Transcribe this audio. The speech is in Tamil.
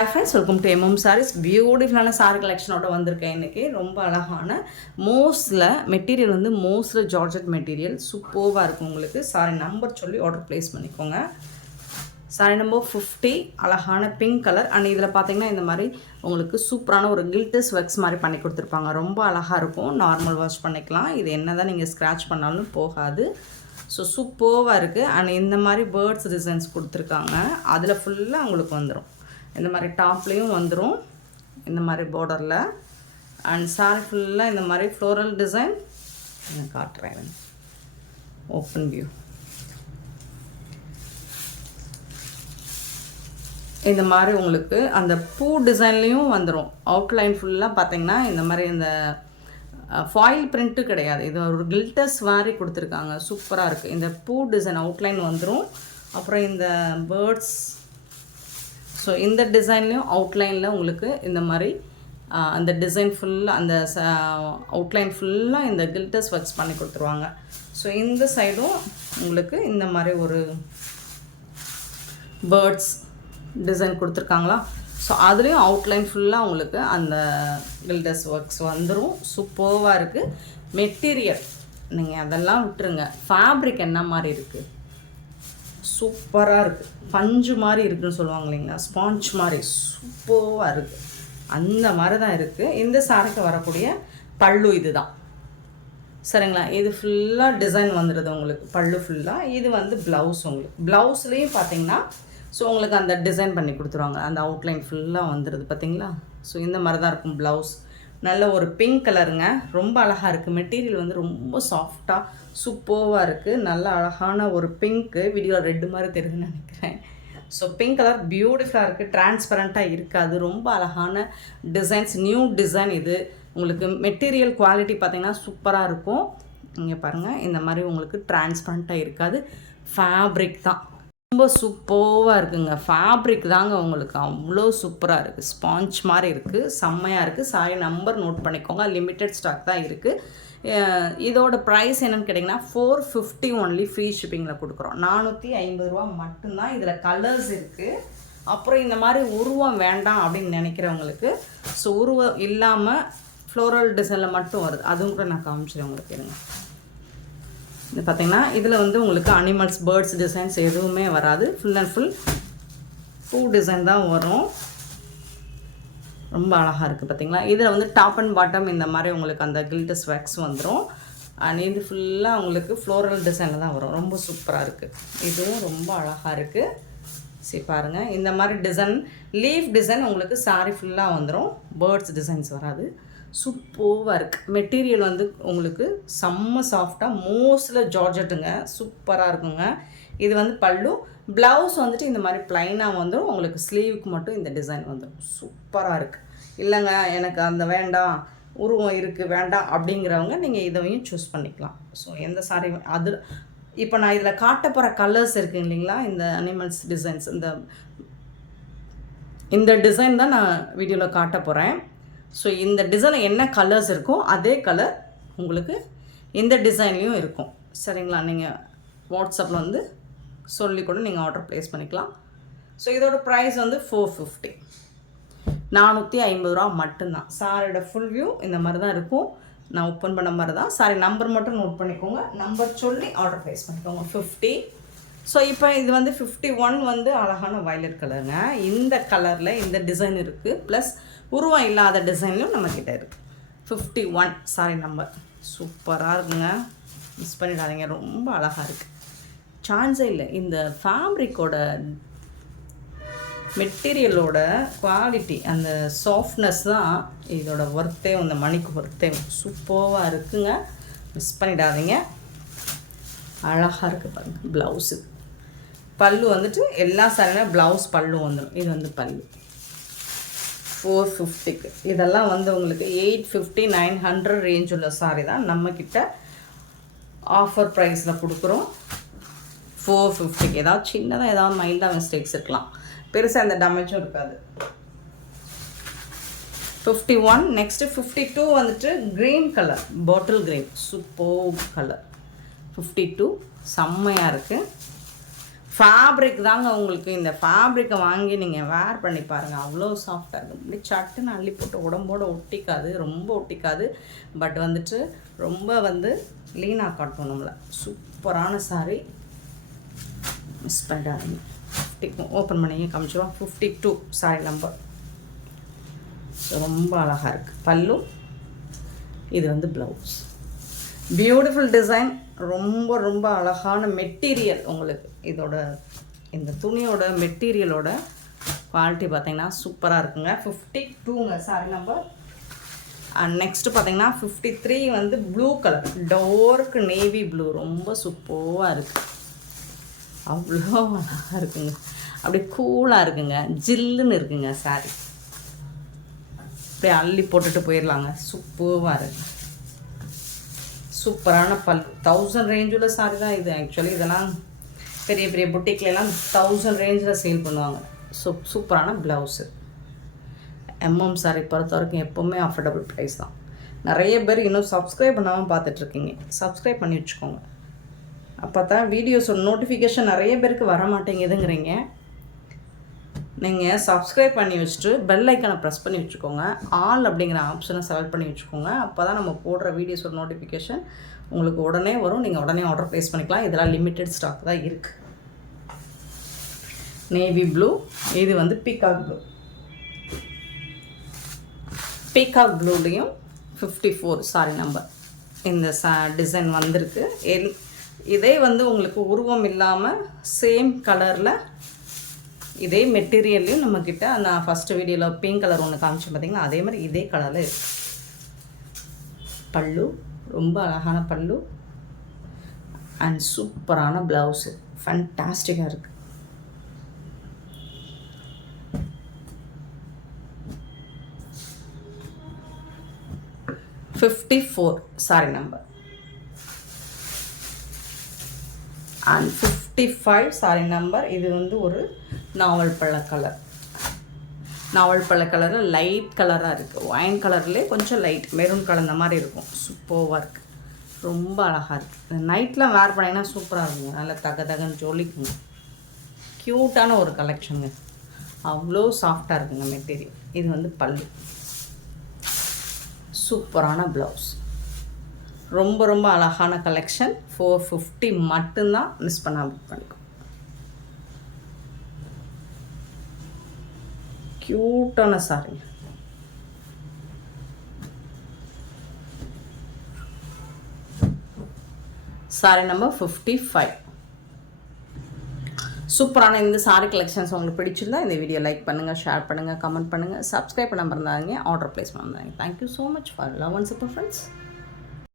Hi friends, welcome to MM Sarees. பியூட்டிஃபுல்லான சாரி கலெக்ஷனோட வந்திருக்கேன் இன்றைக்கி. ரொம்ப அழகான மோஸ்டில் மெட்டீரியல் வந்து மோஸ்டில் ஜார்ஜெட் மெட்டீரியல் சூப்பராக இருக்கும். உங்களுக்கு சாரி நம்பர் சொல்லி ஆர்டர் ப்ளேஸ் பண்ணிக்கோங்க. சாரி நம்பர் 50 அழகான பிங்க் கலர். அண்ட் இதில் பார்த்தீங்கன்னா இந்த மாதிரி உங்களுக்கு சூப்பரான ஒரு கில்டஸ் ஒர்க்ஸ் மாதிரி பண்ணி கொடுத்துருப்பாங்க. ரொம்ப அழகாக இருக்கும். நார்மல் வாஷ் பண்ணிக்கலாம். இது என்ன தான் நீங்கள் ஸ்க்ராட்ச் பண்ணாலும் போகாது. ஸோ சூப்பராக இருக்குது. அண்ட் இந்த மாதிரி பேர்ட்ஸ் டிசைன்ஸ் கொடுத்துருக்காங்க. அதில் ஃபுல்லாக உங்களுக்கு வந்துடும். இந்த மாதிரி டாப்லேயும் வந்துடும் இந்த மாதிரி பார்டரில். அண்ட் சாரி ஃபுல்லாக இந்த மாதிரி ஃப்ளோரல் டிசைன் நான் காட்டுறேன். ஓப்பன் வியூ இந்த மாதிரி உங்களுக்கு அந்த பூ டிசைன்லேயும் வந்துடும். அவுட்லைன் ஃபுல்லாக பார்த்தீங்கன்னா இந்த மாதிரி இந்த ஃபாயில் பிரிண்ட்டு கிடையாது, இது ஒரு கில்டஸ் மாதிரி கொடுத்துருக்காங்க. சூப்பராக இருக்குது. இந்த பூ டிசைன் அவுட்லைன் வந்துடும். அப்புறம் இந்த பேர்ட்ஸ், ஸோ இந்த டிசைன்லேயும் அவுட்லைனில் உங்களுக்கு இந்த மாதிரி அந்த டிசைன் ஃபுல்லாக அந்த அவுட்லைன் ஃபுல்லாக இந்த கில்டஸ் ஒர்க்ஸ் பண்ணி கொடுத்துருவாங்க. ஸோ இந்த சைடும் உங்களுக்கு இந்த மாதிரி ஒரு பேர்ட்ஸ் டிசைன் கொடுத்துருக்காங்களா. ஸோ அதுலேயும் அவுட்லைன் ஃபுல்லாக உங்களுக்கு அந்த கில்டஸ் ஒர்க்ஸ் வந்துடும். சூப்பராக இருக்குது. மெட்டீரியல் நீங்கள் அதெல்லாம் விட்டுருங்க. ஃபேப்ரிக் என்ன மாதிரி இருக்குது, சூப்பராக இருக்குது. பஞ்சு மாதிரி இருக்குதுன்னு சொல்லுவாங்க இல்லைங்களா, ஸ்பாஞ்ச் மாதிரி சூப்பராக இருக்குது. அந்த மாதிரி தான் இருக்குது. இந்த சாரிக்கு வரக்கூடிய பல்லு இது தான், சரிங்களா. இது ஃபுல்லாக டிசைன் வந்துடுது உங்களுக்கு பல்லு ஃபுல்லாக. இது வந்து ப்ளவுஸ். உங்களுக்கு ப்ளவுஸ்லேயும் பார்த்தீங்கன்னா ஸோ உங்களுக்கு அந்த டிசைன் பண்ணி கொடுத்துருவாங்க. அந்த அவுட்லைன் ஃபுல்லாக வந்துடுது பார்த்தீங்களா. ஸோ இந்த மாதிரி தான் இருக்கும் ப்ளவுஸ். நல்ல ஒரு பிங்க் கலருங்க. ரொம்ப அழகாக இருக்குது. மெட்டீரியல் வந்து ரொம்ப சாஃப்டாக சூப்பராக இருக்குது. நல்ல அழகான ஒரு பிங்க்கு. வீடியோ ரெட்டு மாதிரி தெரியுதுன்னு நினைக்கிறேன். ஸோ பிங்க் கலர் பியூட்டிஃபுல்லாக இருக்குது. டிரான்ஸ்பரண்ட்டாக இருக்காது. ரொம்ப அழகான டிசைன்ஸ், நியூ டிசைன். இது உங்களுக்கு மெட்டீரியல் குவாலிட்டி பார்த்திங்கன்னா சூப்பராக இருக்கும். இங்கே பாருங்கள், இந்த மாதிரி உங்களுக்கு டிரான்ஸ்பரண்ட்டாக இருக்காது. ஃபேப்ரிக் தான் ரொம்ப சூப்பராக இருக்குங்க. ஃபேப்ரிக் தாங்க உங்களுக்கு அவ்வளோ சூப்பராக இருக்குது. ஸ்பாஞ்ச் மாதிரி இருக்குது. செம்மையாக இருக்குது. சாரி நம்பர் நோட் பண்ணிக்கோங்க. லிமிட்டட் ஸ்டாக் தான் இருக்குது. இதோட ப்ரைஸ் என்னென்னு கேட்டிங்கன்னா 450 ஒன்லி. ஃப்ரீ ஷிப்பிங்கில் கொடுக்குறோம். 450 ரூபா மட்டும்தான். இதில் கலர்ஸ் இருக்குது. அப்புறம் இந்த மாதிரி உருவம் வேண்டாம் அப்படின்னு நினைக்கிறவங்களுக்கு ஸோ உருவம் இல்லாமல் ஃப்ளோரல் டிசைனில் மட்டும் வருது. அதுவும் கூட நான் காமிச்சிடுறேன் உங்களுக்கு. இருங்க, இது பார்த்திங்கன்னா இதில் வந்து உங்களுக்கு அனிமல்ஸ், பேர்ட்ஸ் டிசைன்ஸ் எதுவுமே வராது. ஃபுல் அண்ட் ஃபுல் பூ டிசைன் தான் வரும். ரொம்ப அழகாக இருக்குது பார்த்திங்களா. இதில் வந்து டாப் அண்ட் பாட்டம் இந்த மாதிரி உங்களுக்கு அந்த கில்டஸ் வேக்ஸ் வந்துடும். அண்ட் இது ஃபுல்லாக உங்களுக்கு ஃப்ளோரல் டிசைனில் தான் வரும். ரொம்ப சூப்பராக இருக்குது. இதுவும் ரொம்ப அழகாக இருக்குது. சரி பாருங்கள், இந்த மாதிரி டிசைன் லீஃப் டிசைன் உங்களுக்கு சாரி ஃபுல்லாக வந்துடும். பேர்ட்ஸ் டிசைன்ஸ் வராது. சூப்பராக இருக்குது. மெட்டீரியல் வந்து உங்களுக்கு செம்ம சாஃப்டாக மோஸ்டில் ஜார்ஜெட்டுங்க. சூப்பராக இருக்குங்க. இது வந்து பல்லு. ப்ளவுஸ் வந்துட்டு இந்த மாதிரி ப்ளைனாக வந்துடும். உங்களுக்கு ஸ்லீவுக்கு மட்டும் இந்த டிசைன் வந்துடும். சூப்பராக இருக்குது. இல்லைங்க எனக்கு அந்த வேண்டாம், உருவம் இருக்குது வேண்டாம் அப்படிங்கிறவங்க நீங்கள் இதையும் சூஸ் பண்ணிக்கலாம். ஸோ எந்த சாரி அது இப்போ நான் இதில் காட்ட போகிற கலர்ஸ் இருக்குது இல்லைங்களா, இந்த அனிமல்ஸ் டிசைன்ஸ், இந்த டிசைன் தான் நான் வீடியோவில் காட்ட போகிறேன். ஸோ இந்த டிசைனில் என்ன கலர்ஸ் இருக்கோ அதே கலர் உங்களுக்கு இந்த டிசைன்லேயும் இருக்கும், சரிங்களா. நீங்கள் வாட்ஸ்அப்பில் வந்து சொல்லி கூட நீங்கள் ஆர்டர் ப்ளேஸ் பண்ணிக்கலாம். ஸோ இதோட ப்ரைஸ் வந்து 450, 450 ரூபா மட்டும்தான். சாரியோட ஃபுல் வியூ இந்த மாதிரி தான் இருக்கும். நான் ஓப்பன் பண்ண மாதிரி தான். சாரி நம்பர் மட்டும் நோட் பண்ணிக்கோங்க. நம்பர் சொல்லி ஆர்டர் ப்ளேஸ் பண்ணிக்கோங்க. 50. ஸோ இப்போ இது வந்து 51 வந்து அழகான வயலட் கலருங்க. இந்த கலரில் இந்த டிசைன் இருக்குது. ப்ளஸ் உருவம் இல்லாத டிசைன்லையும் நம்மக்கிட்ட இருக்குது. 51 சாரி நம்பர். சூப்பராக இருக்குங்க. மிஸ் பண்ணிடாதீங்க. ரொம்ப அழகாக இருக்குது. சான்ஸே இல்லை. இந்த ஃபேப்ரிக்கோட மெட்டீரியலோட குவாலிட்டி, அந்த சாஃப்ட்னஸ் தான் இதோட ஒர்த்தே, அந்த மணிக்கு ஒர்த்தே. சூப்பராக இருக்குங்க. மிஸ் பண்ணிடாதீங்க. அழகாக இருக்குது பாருங்கள். ப்ளவுஸு பல்லு வந்துட்டு எல்லா சாரியுமே ப்ளவுஸ் பல்லு வந்துடும். இது வந்து பல்லு 450க்கு. இதெல்லாம் வந்து உங்களுக்கு 850, 900 ரேஞ்ச் உள்ள சாரி தான் நம்மக்கிட்ட ஆஃபர் ப்ரைஸில் கொடுக்குறோம். 450க்கு. ஏதாவது சின்னதாக ஏதாவது மைல்டாக மிஸ்டேக்ஸ் இருக்கலாம், பெருசாக எந்த டேமேஜும் இருக்காது. 51. நெக்ஸ்ட்டு 52 வந்துட்டு green colour, bottle green, super colour. 52 செம்மையாக இருக்குது. ஃபேப்ரிக் தாங்க உங்களுக்கு. இந்த ஃபேப்ரிக்கை வாங்கி நீங்கள் வேர் பண்ணி பாருங்கள், அவ்வளோ சாஃப்டாக இருக்கும். இப்படி சட்டுன்னு அள்ளி போட்டு உடம்போட ஒட்டிக்காது, ரொம்ப ஒட்டிக்காது. பட் வந்துட்டு ரொம்ப வந்து லீனாக காட்டும் நம்மளை. சூப்பரான சாரீ, மிஸ் பண்ணிடாதீங்க. 50 ஓப்பன் பண்ணிங்க காமிச்சிடுவோம். 52 சாரி நம்பர். ரொம்ப அழகாக இருக்குது பல்லு. இது வந்து ப்ளவுஸ். பியூட்டிஃபுல் டிசைன், ரொம்ப ரொம்ப அழகான மெட்டீரியல் உங்களுக்கு. இதோட இந்த துணியோட மெட்டீரியலோட குவாலிட்டி பார்த்திங்கன்னா சூப்பராக இருக்குங்க. 52ங்க சாரி நம்பர். அண்ட் நெக்ஸ்ட்டு பார்த்திங்கன்னா 53 வந்து blue colour, dark navy blue. ரொம்ப சூப்பராக இருக்குது, அவ்வளோ அழகாக இருக்குங்க. அப்படியே கூலாக இருக்குங்க, ஜில்லுன்னு இருக்குங்க சாரி. அப்படியே அள்ளி போட்டுட்டு போயிடலாங்க, சூப்பராக இருக்குது. சூப்பரான பல்லு. 1000 ரேஞ்சில் சாரி தான் இது. ஆக்சுவலி இதெல்லாம் பெரிய பெரிய புட்டிக்லாம் 1000 ரேஞ்சில் சேல் பண்ணுவாங்க. சூப்பரான ப்ளவுஸு. எம்எம் சாரி பொறுத்த வரைக்கும் எப்போவுமே அஃபோர்டபுள் ப்ரைஸ் தான். நிறைய பேர் இன்னும் சப்ஸ்கிரைப் பண்ணாமல் பார்த்துட்ருக்கீங்க, சப்ஸ்கிரைப் பண்ணி வச்சுக்கோங்க. அப்போ தான் வீடியோஸோட நோட்டிஃபிகேஷன் நிறைய பேருக்கு வர மாட்டேங்குதுங்கிறீங்க. நீங்கள் சப்ஸ்கிரைப் பண்ணி வச்சுட்டு பெல் ஐக்கானை ப்ரெஸ் பண்ணி வச்சுக்கோங்க. ஆல் அப்படிங்கிற ஆப்ஷனை செலக்ட் பண்ணி வச்சுக்கோங்க. அப்போ தான் நம்ம போடுற வீடியோஸோட நோட்டிஃபிகேஷன் உங்களுக்கு உடனே வரும். நீங்கள் உடனே ஆர்டர் ப்ளேஸ் பண்ணிக்கலாம். இதெல்லாம் லிமிட்டெட் ஸ்டாக் தான் இருக்குது. நேவி ப்ளூ, இது வந்து பீகாக் ப்ளூ. பீகாக் ப்ளூலேயும் 54 சாரி நம்பர் இந்த டிசைன் வந்திருக்கு. இதே வந்து உங்களுக்கு உருவம் இல்லாமல் சேம் கலரில் இதே மெட்டீரியல்லையும் நம்மக்கிட்ட நான் ஃபஸ்ட்டு வீடியோவில் பிங்க் கலர் ஒன்று காமிச்சேன் பார்த்தீங்கன்னா, அதே மாதிரி இதே கலரில் இருக்குது. பல்லு ரொம்ப அழகான பல்லு அண்ட் சூப்பரான ப்ளவுஸு, ஃபேண்டாஸ்டிக்காக இருக்குது. $54 sari number. And 55 sorry number. இது வந்து ஒரு நாவல் பழ கலர். நாவல் பழ கலரில் லைட் கலராக இருக்குது. ஒயின் கலர்லேயே கொஞ்சம் லைட் மெரூன் கலர் இந்த மாதிரி இருக்கும். சூப்பராக இருக்குது, ரொம்ப அழகாக இருக்குது. நைட்டில் வேர் பண்ணிங்கன்னா சூப்பராக இருக்குங்க, நல்லா தகன்னு ஜொலிக்குங்க. க்யூட்டான ஒரு கலெக்ஷனுங்க, அவ்வளோ சாஃப்டாக இருக்குங்க மெட்டீரியல். இது வந்து பல்லு, சூப்பரான ப்ளவுஸ். ரொம்ப ரொம்ப அழகான கலெக்ஷன். 450 மட்டும்தான், மிஸ் பண்ணாமல் புக் பண்ணிக்கோ. க்யூட்டான சாரி. Sorry number 55. சூப்பரான இந்த சாரி கலெக்ஷன்ஸ் உங்களுக்கு பிடிச்சிருந்தா இந்த வீடியோ லைக் பண்ணுங்கள், ஷேர் பண்ணுங்கள், கமெண்ட் பண்ணுங்கள், சப்ஸ்கிரைப் பண்ண மறந்தாங்க, ஆர்டர் ப்ளேஸ் பண்ணாங்க. Thank you so much for love and support friends.